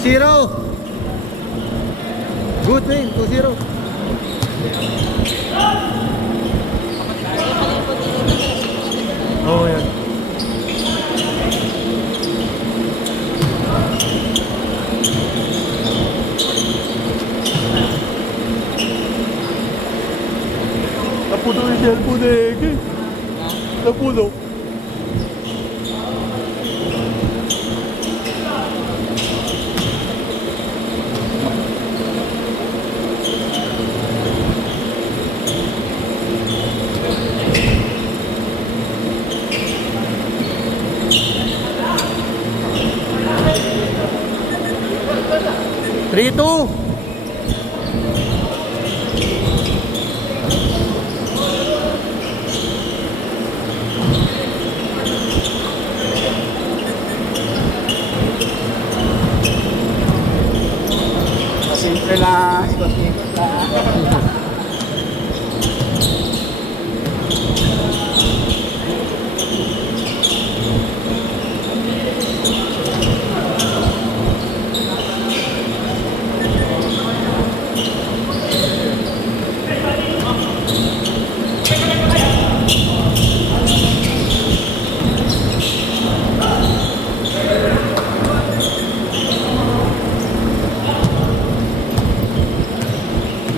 2-0. Good win, 2-0. Oh, yan. Napuno yung cellphone eh. Napuno. Three, two. Simple na ikot-ikot na.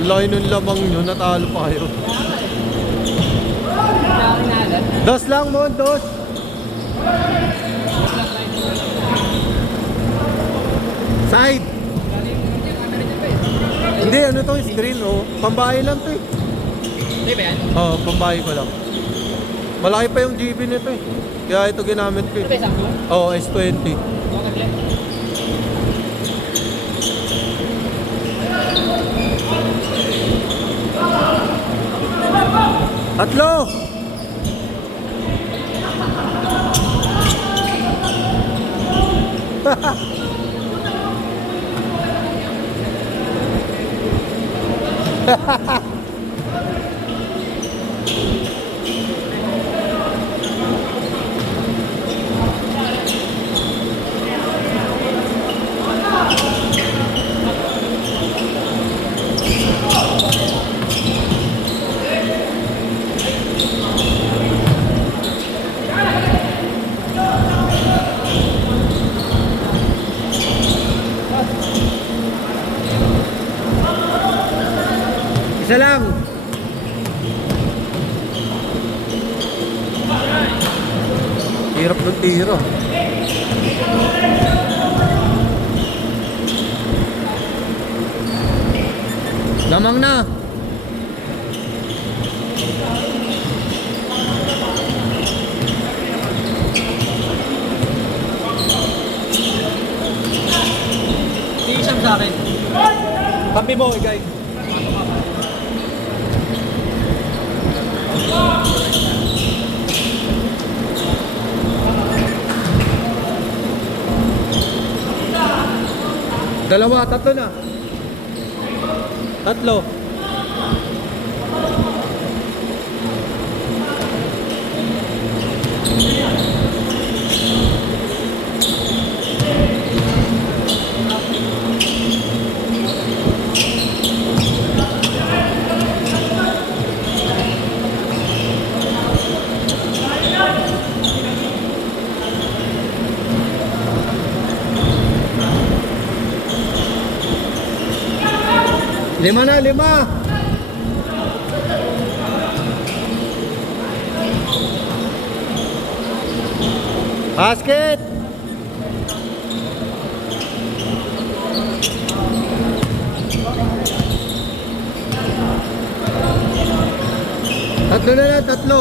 Laki ng lamang nyo, natalo pa kayo. Dos lang mo, dos. Side. Hindi, ano to, screen, oh. Pambahay lang to eh. Hindi ba yan? Oo, pambahay ko lang. Malaki pa yung GB nito eh. Kaya ito ginamit ko eh. Ito ba isang Oo, S20. Tatlo! Isa lang. Hirap ng tiro. Lamang na. Hindi isang sa akin. Tabi mo, guys. Dalawa, tatlo na. Tatlo. Lima na, lima. Basket. Tatlo na lang, tatlo.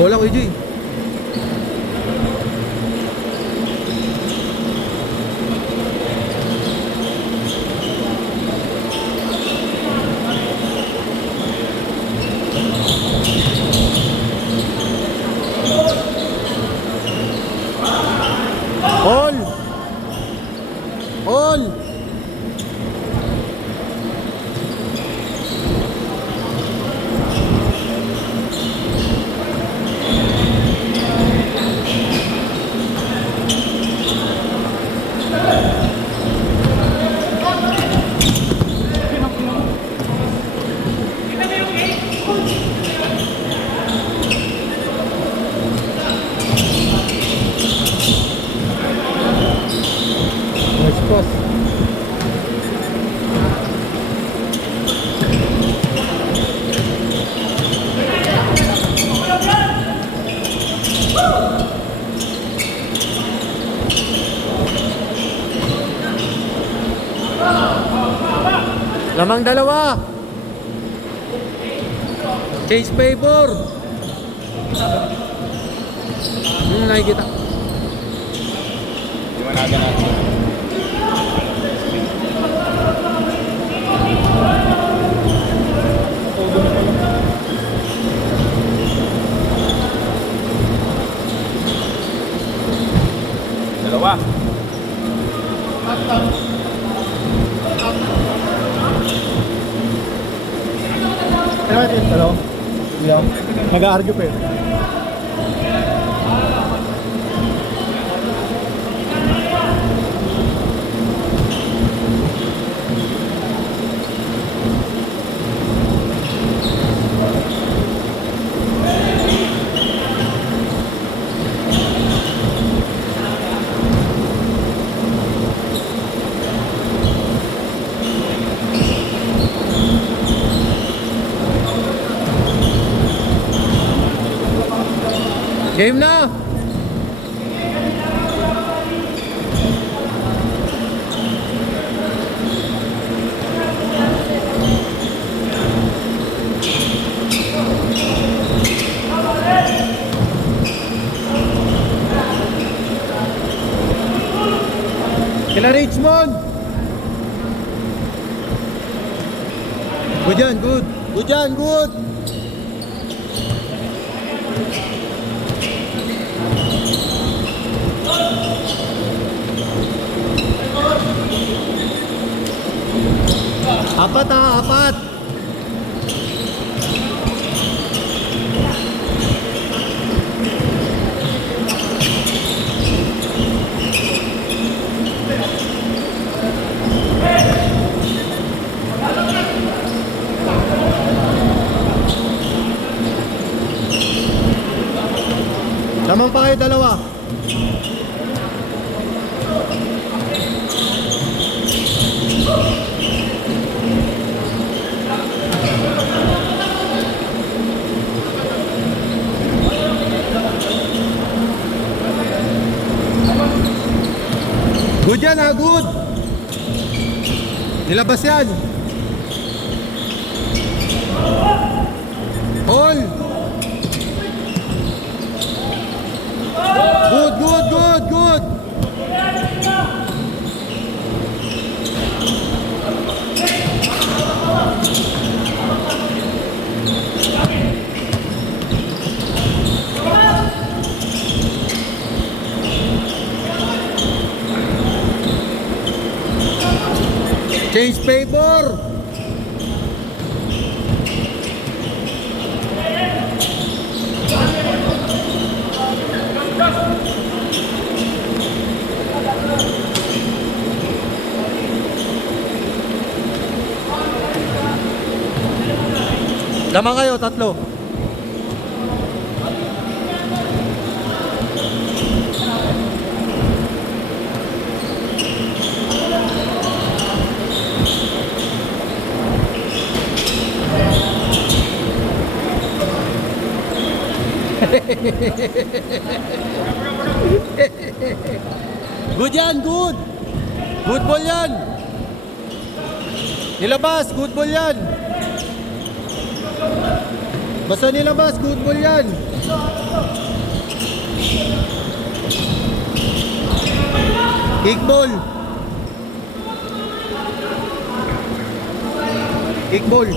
Bola ko, EJ. All. Lamang dalawa. Change favor. Nakikita. Liwanagan natin. Dalawa. Hello? Hello? Nag-argue pa yun. Game na. Kila Richmond. Good yan, good. Good yan, good. Apat ha, apat. Lamang pa kayo dalawa. Good yan ha, good. Nilabas yan. All. Good, good, good, good. Change favor. Lamang kayo, tatlo. Good yan, good. Good ball yan. Nilabas, good ball yan. Basta nilabas, good ball yan. Kick ball. Kick ball.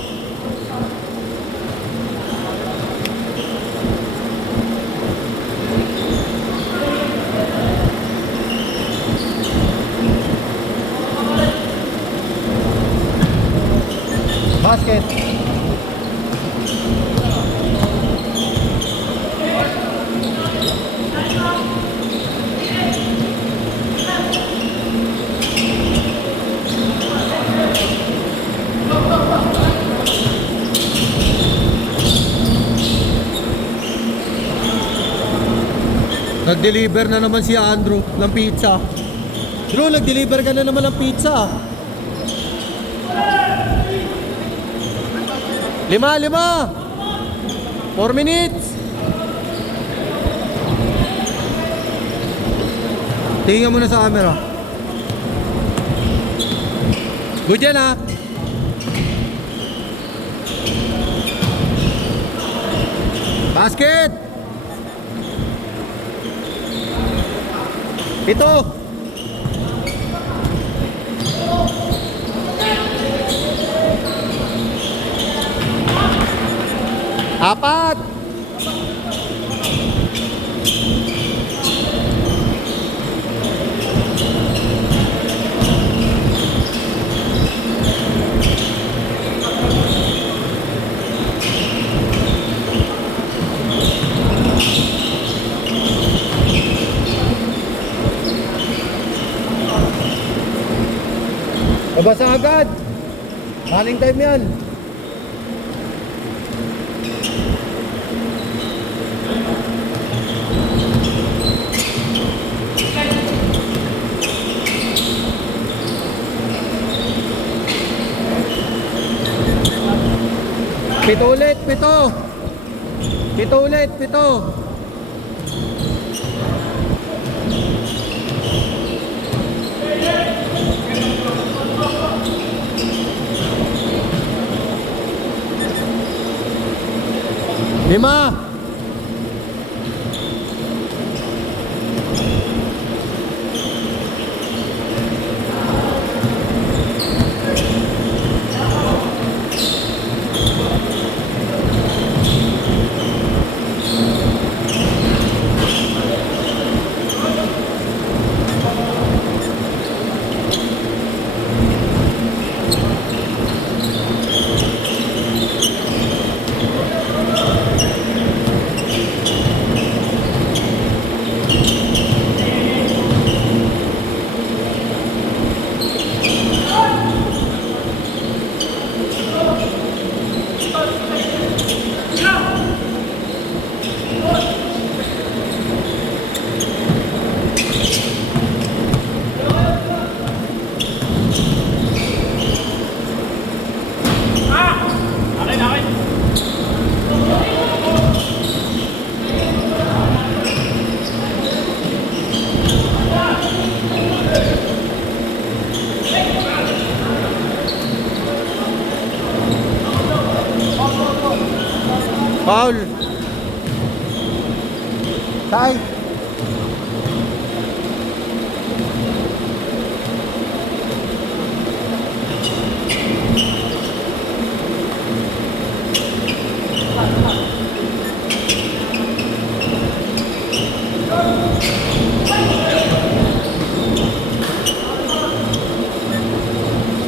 Basket. Nag-deliver na naman si Andrew ng pizza. Bro, nag-deliver ka na naman ng pizza. 5, 4 minutes. Tingnan mo na sa camera. Good yan ha. Basket! Ito! Apat! Nabasa agad. Running time yan. Pito ulit, pito. Pito ulit, pito. Lima. Foul. Tay.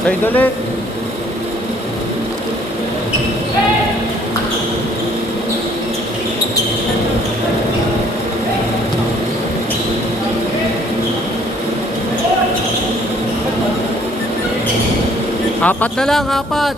Side ulit. Apat na lang, apat.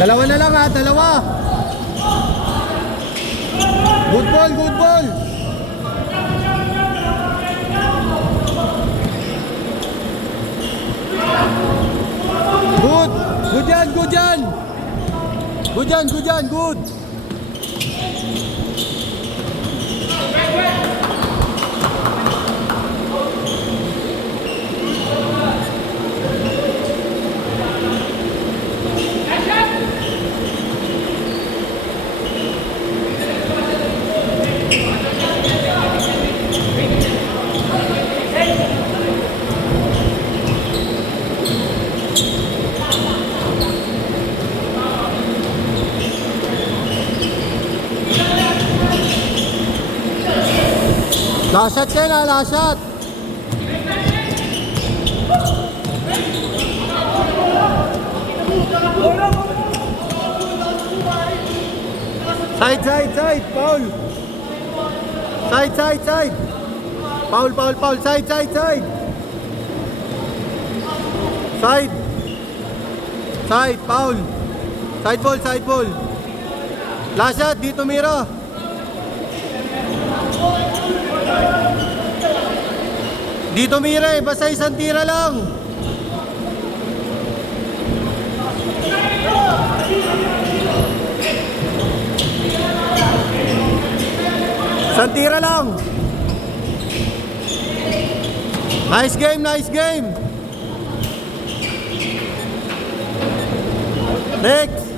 Dalawa na lang ha, dalawa. Good ball, good ball. Good. Good yan, good yan. Good yan, good yan, good. Last shot kayo na, last shot. Side, side, side, foul. Side, side, side. Foul, foul, foul, side, side, side. Side. Side, foul. Side ball, side ball. Last shot, dito mira. Dito mira eh, basta isang tira lang. Isang tira lang. Nice game, nice game. Next.